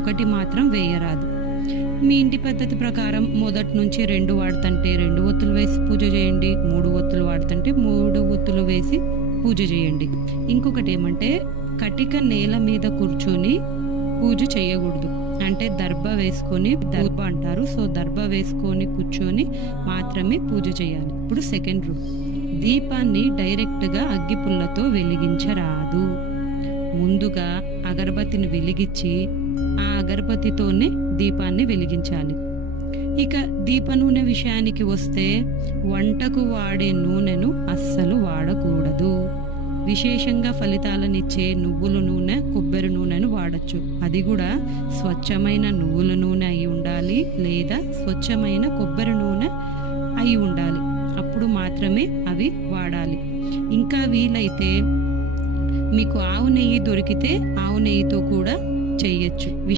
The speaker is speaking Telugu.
ఒకటి మాత్రం వేయరాదు. మీ ఇంటి పద్ధతి ప్రకారం మొదటి నుంచి 2 వాడుతుంటే 2 ఒత్తులు వేసి పూజ చేయండి, 3 ఒత్తులు వాడుతుంటే 3 ఒత్తులు వేసి పూజ చేయండి. ఇంకొకటి ఏమంటే కటిక నేల మీద కూర్చొని పూజ చేయకూడదు. అంటే దర్భ వేసుకొని, దర్భ అంటారు, సో దర్భ వేసుకొని కూర్చొని మాత్రమే పూజ చేయాలి. ఇప్పుడు సెకండ్ రూల్, దీపాన్ని డైరెక్ట్గా అగ్గిపుల్లతో వెలిగించరాదు. ముందుగా అగరబత్తిని వెలిగించి ఆ అగరబత్తితోనే దీపాన్ని వెలిగించాలి. ఇక దీప నూనె విషయానికి వస్తే వంటకు వాడే నూనెను అస్సలు వాడకూడదు. విశేషంగా ఫలితాలనిచ్చే నువ్వుల నూనె, కొబ్బరి నూనెను వాడచ్చు. అది కూడా స్వచ్ఛమైన నువ్వుల నూనె అయి ఉండాలి, లేదా స్వచ్ఛమైన కొబ్బరి నూనె అయి ఉండాలి. అప్పుడు మాత్రమే అవి వాడాలి. ఇంకా వీలైతే మీకు ఆవు నెయ్యి దొరికితే ఆవు నెయ్యితో కూడా చేయొచ్చు.